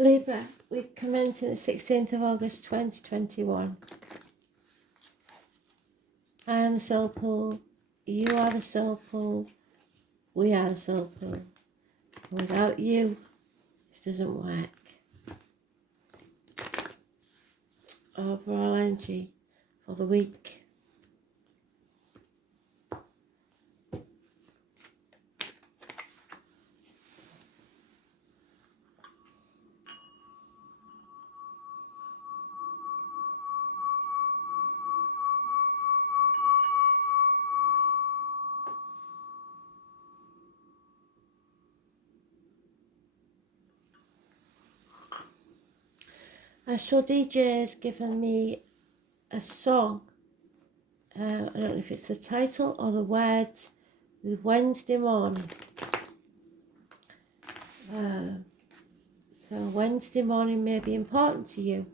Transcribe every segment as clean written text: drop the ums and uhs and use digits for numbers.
Libra, we commence on the 16th of August 2021. I am the soul pool, you are the soul pool, we are the soul pool. Without you, this doesn't work. Overall energy for the week. Astral DJ has given me a song. I don't know if it's the title or the words with Wednesday morning. So Wednesday morning may be important to you,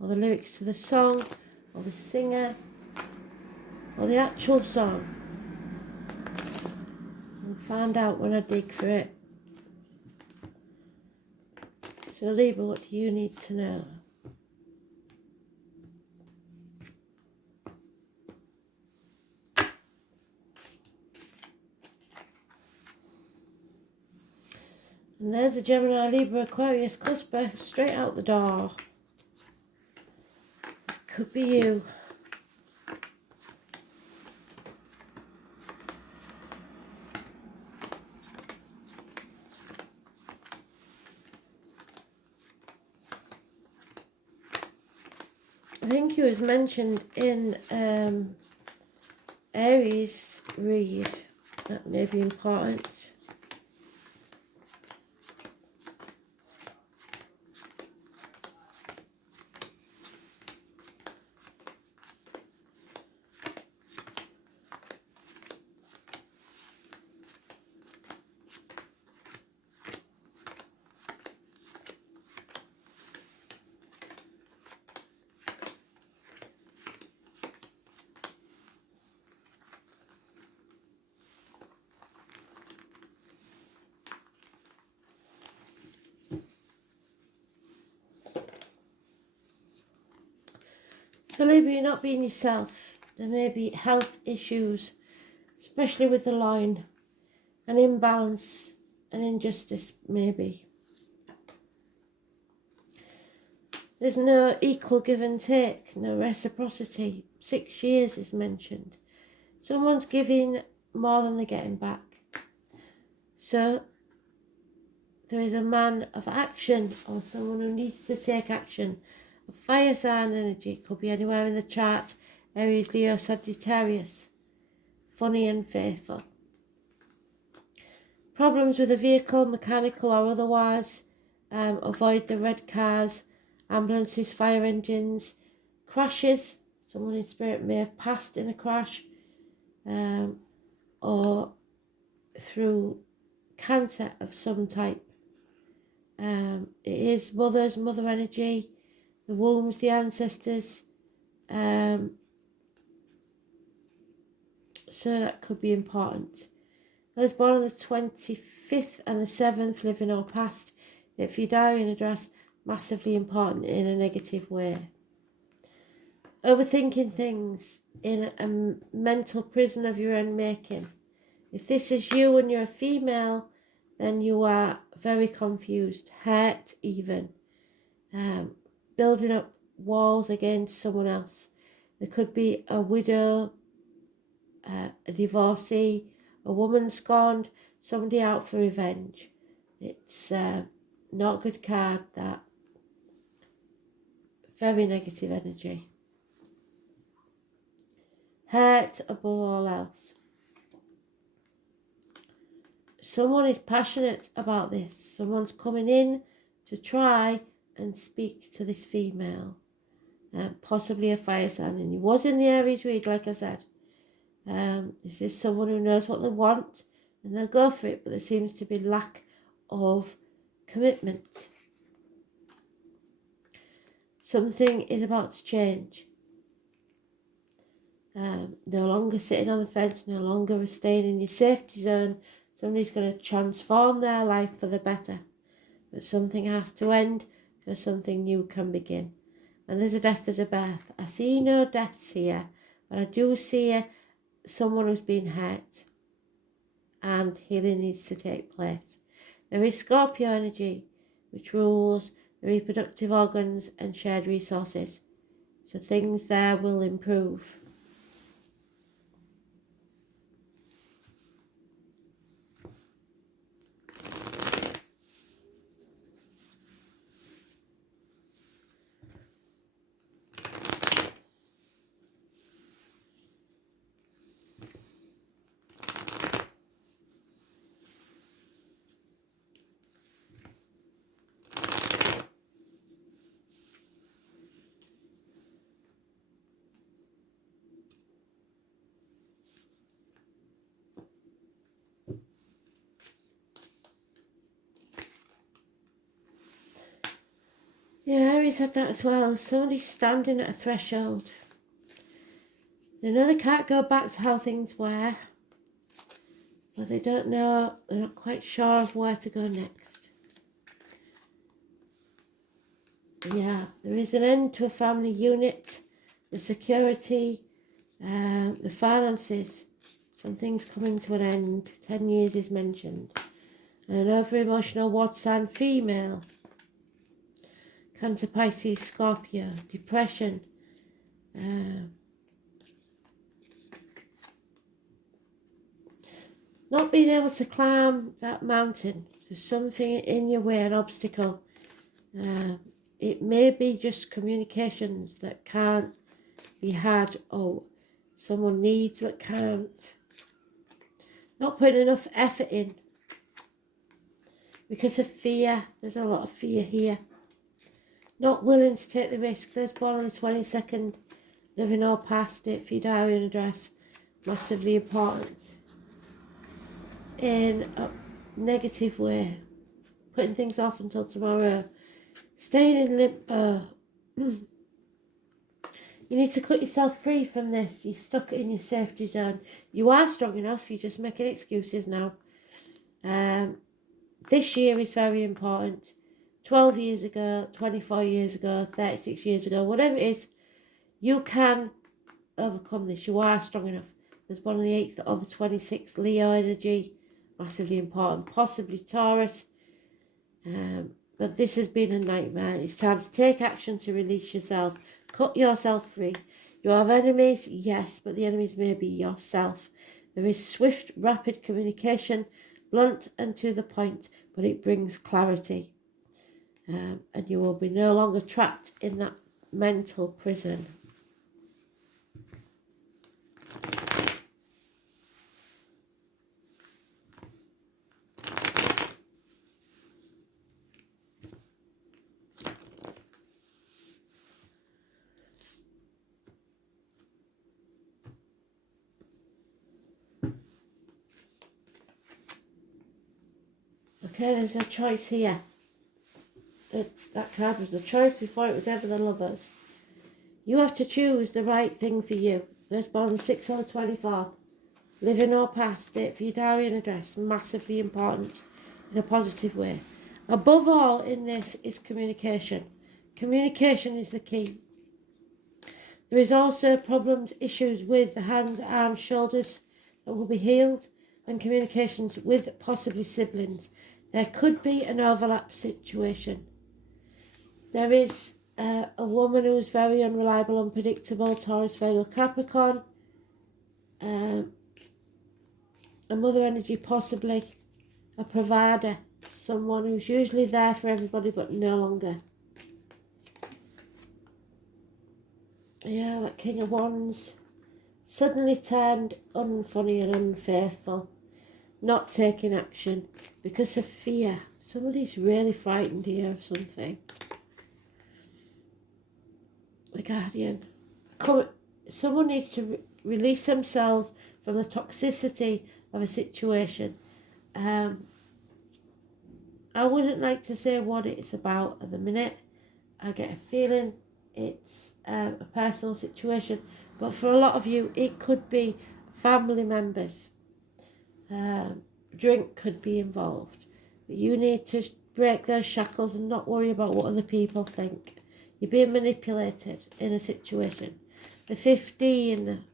or the lyrics to the song, or the singer, or the actual song. I'll find out when I dig for it. So Libra, what do you need to know? And there's a Gemini, Libra, Aquarius cluster straight out the door. Could be you. I think it was mentioned in Aries read. That may be important. So Libra, you're not being yourself. There may be health issues, especially with the line, an imbalance, an injustice maybe. There's no equal give and take, no reciprocity. 6 years is mentioned. Someone's giving more than they're getting back. So there is a man of action, or someone who needs to take action. A fire sign energy could be anywhere in the chart. Aries, Leo, Sagittarius. Funny and faithful. Problems with a vehicle, mechanical or otherwise. Avoid the red cars, ambulances, fire engines. Crashes. Someone in spirit may have passed in a crash. Or through cancer of some type. It is mother energy. The wombs, the ancestors, so that could be important. I was born on the 25th and the 7th, living or past. If your diary and address, massively important in a negative way. Overthinking things in a mental prison of your own making. If this is you and you're a female, then you are very confused, hurt even. Building up walls against someone else. There could be a widow, a divorcee, a woman scorned, somebody out for revenge. It's not a good card, that. Very negative energy. Hurt above all else. Someone is passionate about this. Someone's coming in to try and speak to this female, possibly a fire sign, and he was in the Aries read, like I said. This is someone who knows what they want and they'll go for it, but there seems to be lack of commitment. Something is about to change. No longer sitting on the fence, no longer staying in your safety zone. Somebody's going to transform their life for the better, but something has to end so something new can begin. And there's a death, there's a birth. I see no deaths here, but I do see someone who's been hurt, and healing needs to take place. There is Scorpio energy, which rules the reproductive organs and shared resources. So things there will improve. Yeah, Aries had that as well. Somebody's standing at a threshold. They know they can't go back to how things were, but they don't know, they're not quite sure of where to go next. Yeah, there is an end to a family unit, the security, the finances, some things coming to an end. 10 years is mentioned. And an over-emotional water sign female. Cancer, Pisces, Scorpio, depression. Not being able to climb that mountain. There's something in your way, an obstacle. It may be just communications that can't be had, or someone needs but can't. Not putting enough effort in. Because of fear, there's a lot of fear here. Not willing to take the risk. Those born on the 22nd, living or past it for your diary and address. Massively important. In a negative way. Putting things off until tomorrow. Staying in limbo. You need to cut yourself free from this. You're stuck in your safety zone. You are strong enough. You're just making excuses now. This year is very important. 12 years ago, 24 years ago, 36 years ago, whatever it is, you can overcome this. You are strong enough. There's one on the 8th of the 26th, Leo energy, massively important. Possibly Taurus. But this has been a nightmare. It's time to take action to release yourself. Cut yourself free. You have enemies, yes, but the enemies may be yourself. There is swift, rapid communication, blunt and to the point, but it brings clarity. And you will be no longer trapped in that mental prison. Okay, there's a choice here. That card was the choice before it was ever the lovers. You have to choose the right thing for you. Those born on the 6th or the 24th. Living or past it for your diary and address. Massively important in a positive way. Above all in this is communication. Communication is the key. There is also problems, issues with the hands, arms, shoulders that will be healed, and communications with possibly siblings. There could be an overlap situation. There is a woman who is very unreliable, unpredictable, Taurus, Virgo, Capricorn. A mother energy, possibly a provider, someone who's usually there for everybody but no longer. Yeah, that King of Wands suddenly turned unfunny and unfaithful, not taking action because of fear. Somebody's really frightened here of something. The Guardian. Someone needs to release themselves from the toxicity of a situation. I wouldn't like to say what it's about at the minute. I get a feeling it's a personal situation, but for a lot of you it could be family members. Drink could be involved, but you need to break those shackles and not worry about what other people think. You're being manipulated in a situation. The 15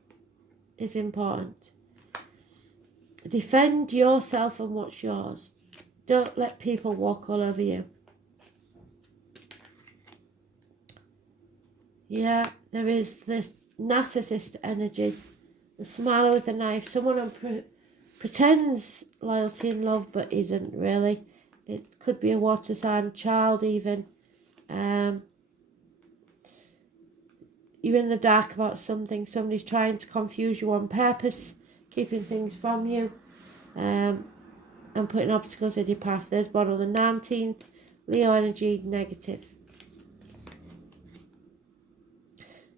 is important. Defend yourself and what's yours. Don't let people walk all over you. Yeah, there is this narcissist energy. The smiler with a knife. Someone who pretends loyalty and love but isn't really. It could be a water sign child even. You're in the dark about something. Somebody's trying to confuse you on purpose, keeping things from you, and putting obstacles in your path. There's one on the 19th. Leo energy, negative.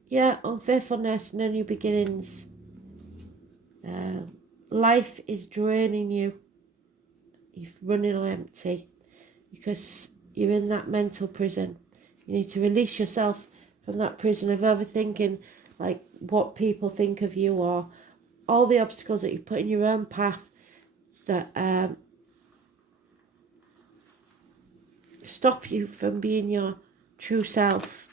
Yeah, unfaithfulness, no new beginnings. Life is draining you. You're running on empty because you're in that mental prison. You need to release yourself from that prison of overthinking, like what people think of you, or all the obstacles that you put in your own path that stop you from being your true self.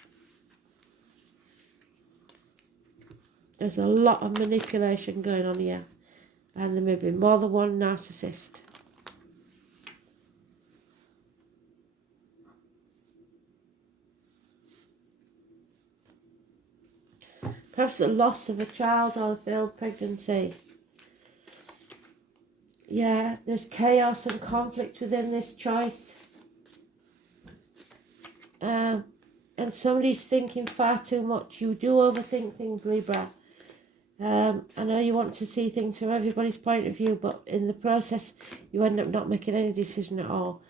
There's a lot of manipulation going on here, and there may be more than one narcissist. Perhaps the loss of a child or a failed pregnancy. Yeah, there's chaos and conflict within this choice. And somebody's thinking far too much. You do overthink things, Libra. I know you want to see things from everybody's point of view, but in the process, you end up not making any decision at all.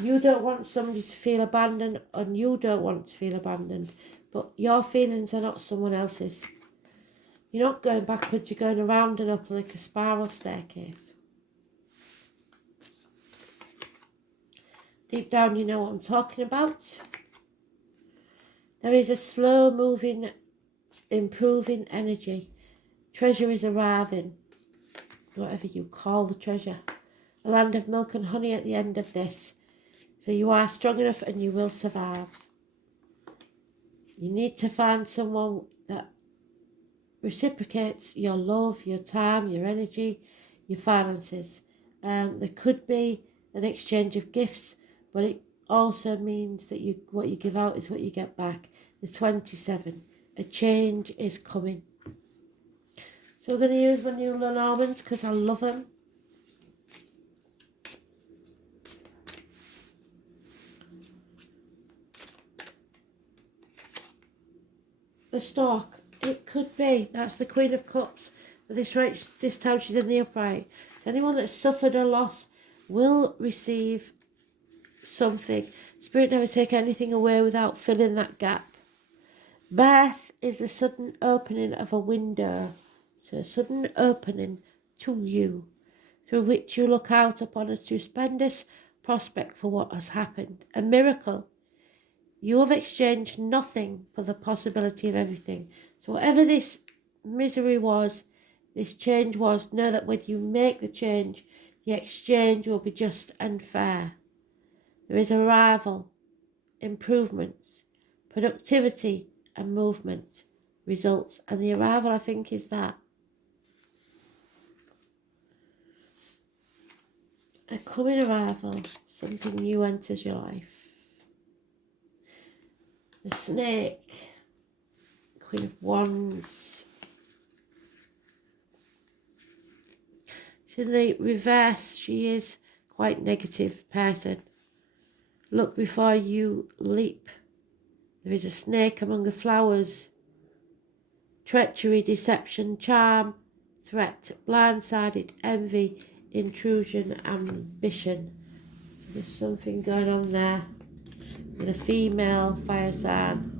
You don't want somebody to feel abandoned, and you don't want to feel abandoned. But your feelings are not someone else's. You're not going backwards, you're going around and up like a spiral staircase. Deep down, you know what I'm talking about. There is a slow-moving, improving energy. Treasure is arriving, whatever you call the treasure. A land of milk and honey at the end of this. So you are strong enough and you will survive. You need to find someone that reciprocates your love, your time, your energy, your finances. There could be an exchange of gifts, but it also means that what you give out is what you get back. The 27, a change is coming. So we're going to use my new Lenormands because I love them. The Stork, it could be, that's the Queen of Cups, but this time she's in the upright. So anyone that's suffered a loss will receive something. Spirit never take anything away without filling that gap. Birth is the sudden opening of a window. So a sudden opening to you, through which you look out upon a stupendous prospect for what has happened. A miracle. You have exchanged nothing for the possibility of everything. So whatever this misery was, this change was, know that when you make the change, the exchange will be just and fair. There is arrival, improvements, productivity and movement, results. And the arrival, I think, is that. A coming arrival, something new enters your life. The Snake, Queen of Wands. In the reverse, she is quite negative person. Look before you leap. There is a snake among the flowers. Treachery, deception, charm, threat, blindsided, envy, intrusion, ambition. There's something going on there with a female fire sign.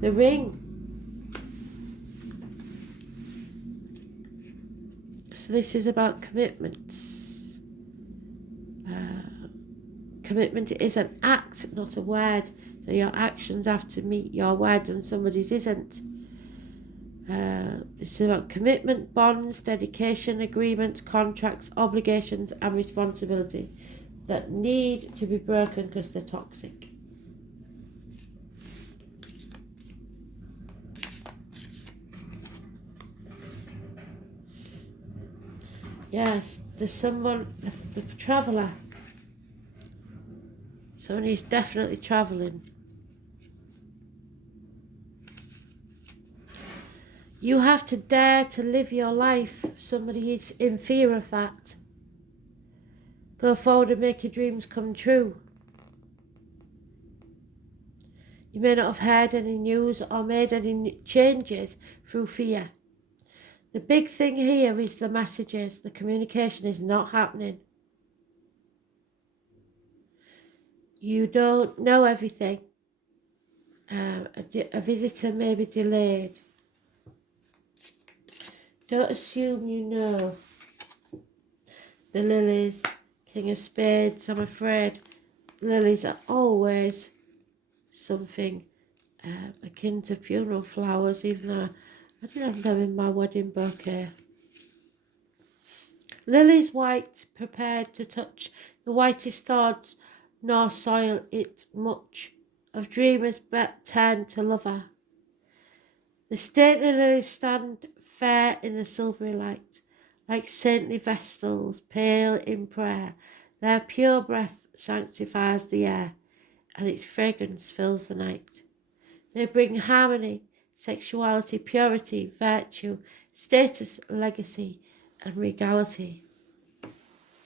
The Ring. So this is about commitments. Commitment is an act, not a word. So your actions have to meet your word and somebody's isn't. This is about commitment, bonds, dedication, agreements, contracts, obligations and responsibility. that need to be broken because they're toxic. Yes, there's someone, the traveller. Someone who's definitely travelling. You have to dare to live your life. Somebody is in fear of that. Go forward and make your dreams come true. You may not have heard any news or made any changes through fear. The big thing here is the messages. The communication is not happening. You don't know everything. A visitor may be delayed. Don't assume you know. The lilies, King of Spades, I'm afraid. Lilies are always something akin to funeral flowers, even though I didn't have them in my wedding bouquet. Lilies white, prepared to touch the whitest thoughts, nor soil it much. Of dreamers turn to lover. The stately lilies stand fair in the silvery light, like saintly vestals, pale in prayer. Their pure breath sanctifies the air, and its fragrance fills the night. They bring harmony, sexuality, purity, virtue, status, legacy, and regality.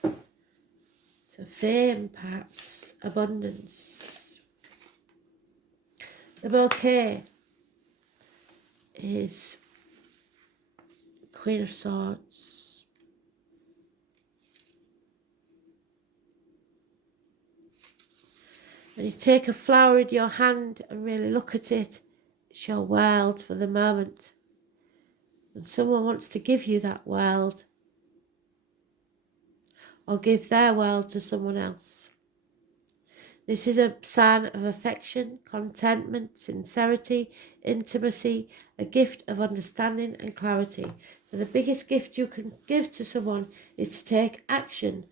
So fame, perhaps, abundance. The bouquet is Queen of Swords. When you take a flower in your hand and really look at it, it's your world for the moment. And someone wants to give you that world, or give their world to someone else. This is a sign of affection, contentment, sincerity, intimacy, a gift of understanding and clarity. So the biggest gift you can give to someone is to take action,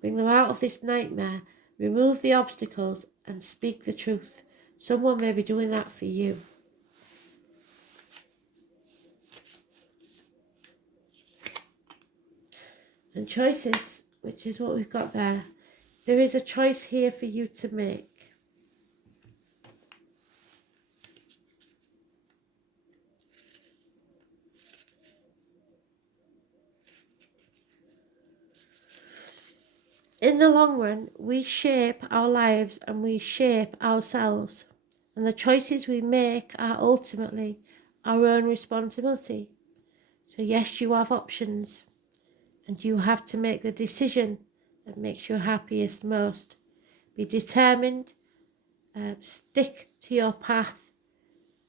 bring them out of this nightmare, remove the obstacles and speak the truth. Someone may be doing that for you. And choices, which is what we've got there. There is a choice here for you to make. In the long run, we shape our lives and we shape ourselves. And the choices we make are ultimately our own responsibility. So yes, you have options. And you have to make the decision that makes you happiest most. Be determined, stick to your path,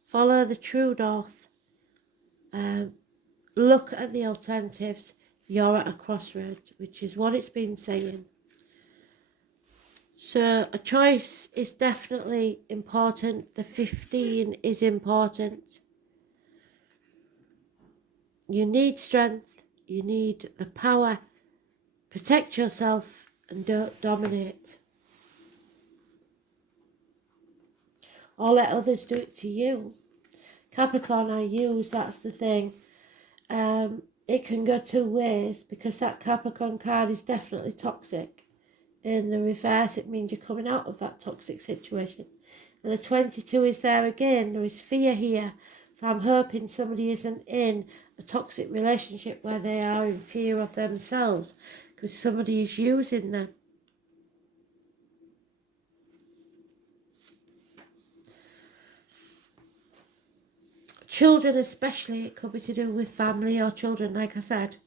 follow the true north, look at the alternatives. You're at a crossroads, which is what it's been saying. So a choice is definitely important. The 15 is important. You need strength, you need the power. Protect yourself and don't dominate. Or let others do it to you. Capricorn I use, that's the thing. It can go two ways because that Capricorn card is definitely toxic. In the reverse, it means you're coming out of that toxic situation. And the 22 is there again. There is fear here. So I'm hoping somebody isn't in a toxic relationship where they are in fear of themselves because somebody is using them. Children especially, it could be to do with family or children, like I said.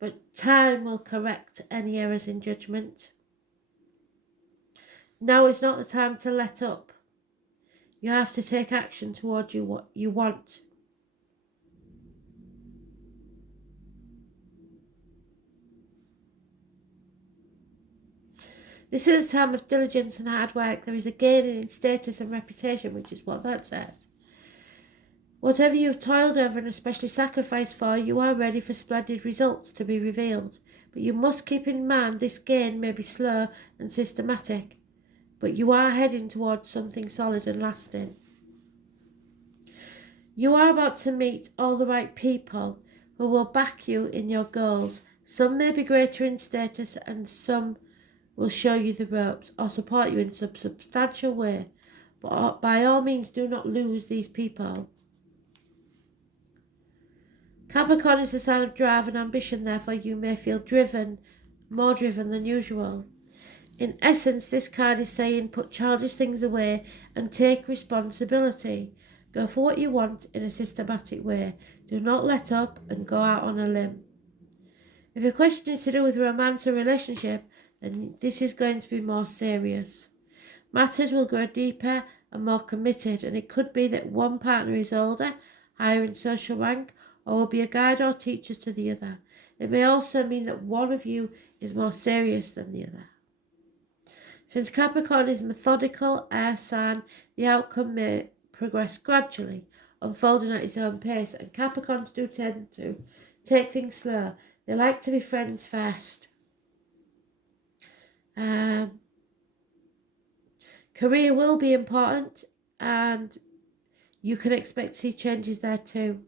But time will correct any errors in judgment. Now is not the time to let up. You have to take action towards what you want. This is a time of diligence and hard work. There is a gain in status and reputation, which is what that says. Whatever you've toiled over and especially sacrificed for, you are ready for splendid results to be revealed. But you must keep in mind this gain may be slow and systematic, but you are heading towards something solid and lasting. You are about to meet all the right people who will back you in your goals. Some may be greater in status and some will show you the ropes or support you in some substantial way. But by all means, do not lose these people. Capricorn is a sign of drive and ambition, therefore you may feel driven, more driven than usual. In essence, this card is saying put childish things away and take responsibility. Go for what you want in a systematic way. Do not let up and go out on a limb. If your question is to do with romance or relationship, then this is going to be more serious. Matters will grow deeper and more committed, and it could be that one partner is older, higher in social rank, or will be a guide or teacher to the other. It may also mean that one of you is more serious than the other. Since Capricorn is methodical air sign, the outcome may progress gradually, unfolding at its own pace, and Capricorns do tend to take things slow. They like to be friends first. Career will be important, and you can expect to see changes there too.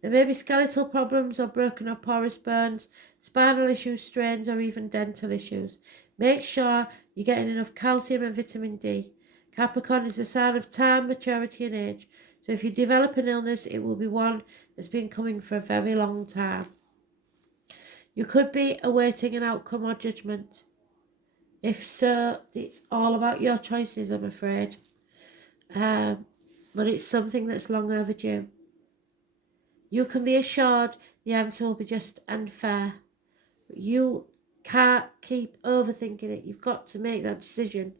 There may be skeletal problems or broken or porous bones, spinal issues, strains, or even dental issues. Make sure you're getting enough calcium and vitamin D. Capricorn is a sign of time, maturity, and age. So if you develop an illness, it will be one that's been coming for a very long time. You could be awaiting an outcome or judgment. If so, it's all about your choices, I'm afraid. But it's something that's long overdue. You can be assured the answer will be just and fair. But you can't keep overthinking it. You've got to make that decision.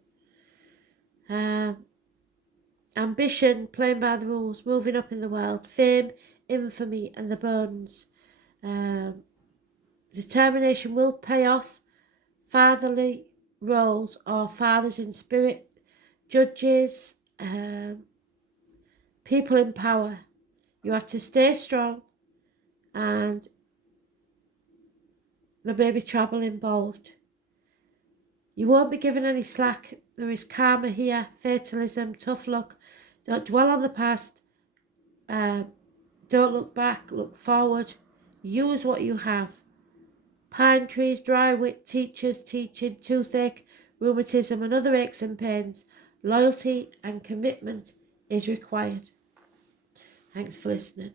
Ambition, playing by the rules, moving up in the world, fame, infamy, and the bones. Determination will pay off. Fatherly roles or fathers in spirit, judges, people in power. You have to stay strong, and there may be trouble involved. You won't be given any slack. There is karma here, fatalism, tough luck. Don't dwell on the past. Don't look back, look forward. Use what you have. Pine trees, dry wit, teachers, teaching, toothache, rheumatism and other aches and pains. Loyalty and commitment is required. Thanks for listening.